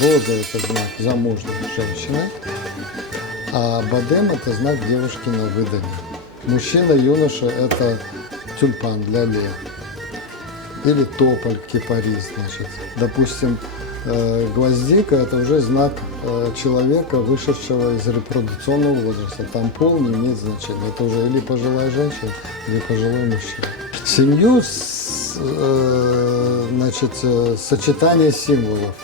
Роза – это знак замужней женщины, а бадем – это знак девушки на выданье. Мужчина, юноша – это тюльпан для лет. Или тополь, кипарис, значит. Допустим, гвоздика – это уже знак человека, вышедшего из репродукционного возраста. Там пол не имеет значения. Это уже или пожилая женщина, или пожилой мужчина. Семью, значит, сочетание символов.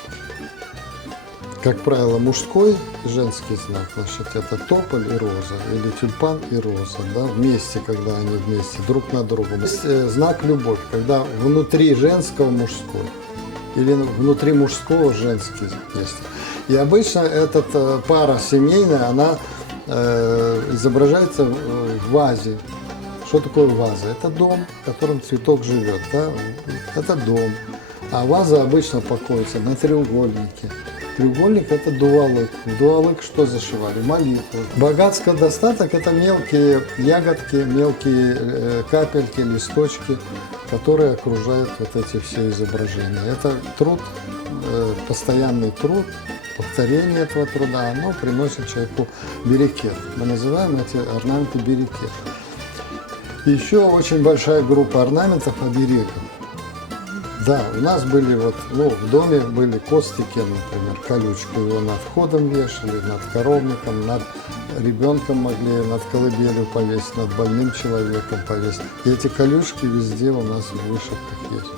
Как правило, мужской и женский знак, значит, это тополь и роза, или тюльпан и роза, да, вместе, когда они вместе, друг на друга. Знак любовь, когда внутри женского мужской, или внутри мужского женский есть. И обычно эта пара семейная, она изображается в вазе. Что такое ваза? Это дом, в котором цветок живет, да? Это дом. А ваза обычно покоится на треугольнике. Треугольник – это дуалык. В дуалык что зашивали? Молитву. Богатство, достаток – это мелкие ягодки, мелкие капельки, листочки, которые окружают вот эти все изображения. Это труд, постоянный труд, повторение этого труда, оно приносит человеку берекет. Мы называем эти орнаменты берекет. Еще очень большая группа орнаментов оберегов. Да, у нас были вот, в доме были костики, например, колючку его над входом вешали, над коровником, над ребенком могли над колыбелью повесить, над больным человеком повесить. И эти колючки везде у нас в вышивках есть.